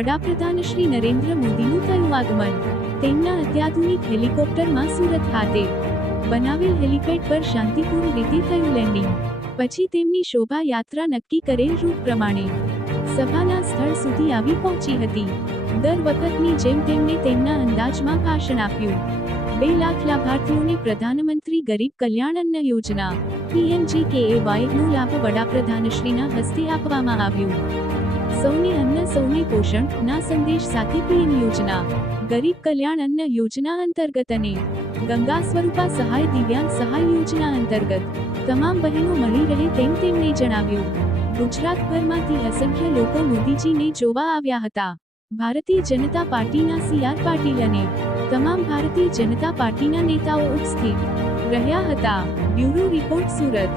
વડાપ્રધાન શ્રી નરેન્દ્ર મોદીનું થયું આગમન. તેમના અત્યાધુનિક હેલિકોપ્ટરમાં સુરત ખાતે બનાવેલ હેલિપેડ પર શાંતિપૂર્ણ રીતે થયું લેન્ડિંગ. પછી તેમની શોભા યાત્રા નક્કી કરેલ રૂટ પ્રમાણે સભાના સ્થળ સુધી આવી પહોંચી હતી. દર વખતની જેમ તેમણે તેમના અંદાજમાં ભાષણ આપ્યું. 2 લાખ લાભાર્થીઓને પ્રધાનમંત્રી ગરીબ કલ્યાણ અન્ન યોજના PMGKAY નો લાભ વડાપ્રધાનશ્રીના હસ્તે આપવામાં આવ્યો. સૌને અન્ન સૌને પોષણ ના સંદેશ સાથે PM યોજના ગરીબ કલ્યાણ અન્ન યોજના અંતર્ગત અને ગંગા સ્વરૂપા સહાય દિવ્યાંગ સહાય યોજના અંતર્ગત તમામ બહેનો મળી રહે તેમ તેમણે જણાવ્યું. ગુજરાતભરમાંથી અસંખ્ય લોકો મોદીજીને જોવા આવ્યા હતા. ભારતીય જનતા પાર્ટીના CR પાટીલ અને તમામ ભારતીય જનતા પાર્ટીના નેતાઓ ઉપસ્થિત રહ્યા હતા. Bureau report, Surat.